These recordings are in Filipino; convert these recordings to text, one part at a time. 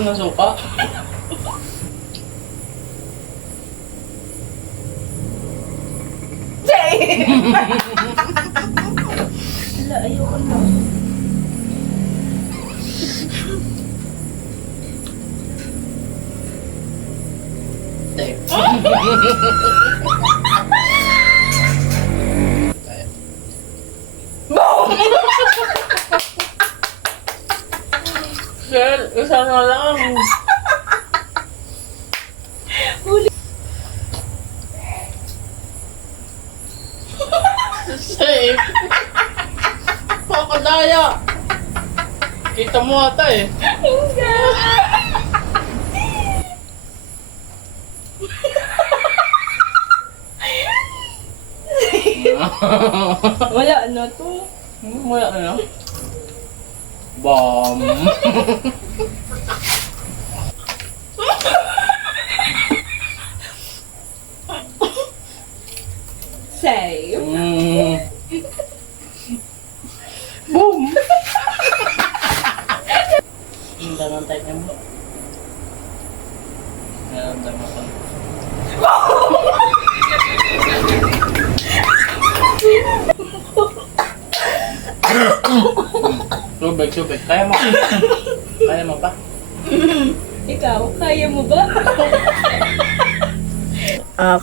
Ng suka. Wala, ayoko na. Shell, isa na lang. Safe. Pakadaya. Kita mo ata eh. Wala na to. Wala na. Bam. Save. Boom. Hindi naman tayo niya mo. Naramdaman ko. Subig, subig. Kaya mo. Kaya mo pa. Ikaw, kaya mo ba?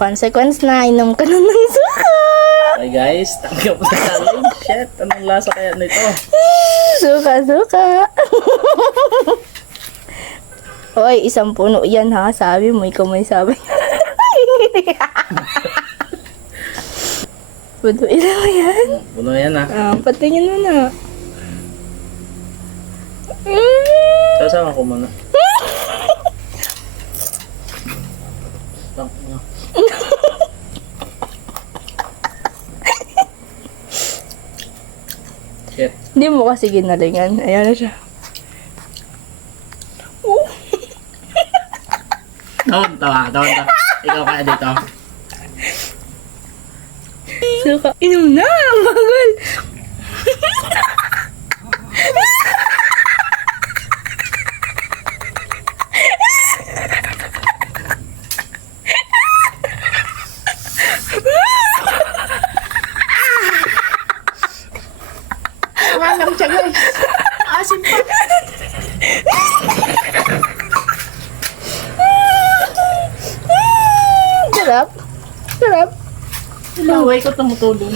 Consequence na, inom ka na ng suka. Hi guys, tanggap sa challenge. Shit, anong lasa kaya nito? Suka, suka. Hoy, isang puno yan ha. Sabi mo, ikaw may sabi. Puno ilan mo yan? Puno yan ah. Patingin mo na. Sasama ko muna. Shit. Hindi mo kasi ginalingan. Ayan na siya. Don't tawa. Ikaw kaya dito. Suka. Inom na! Bagal! Alam siya guys. Asin pa. Sarap. Sarap. Laway ko tumutulong.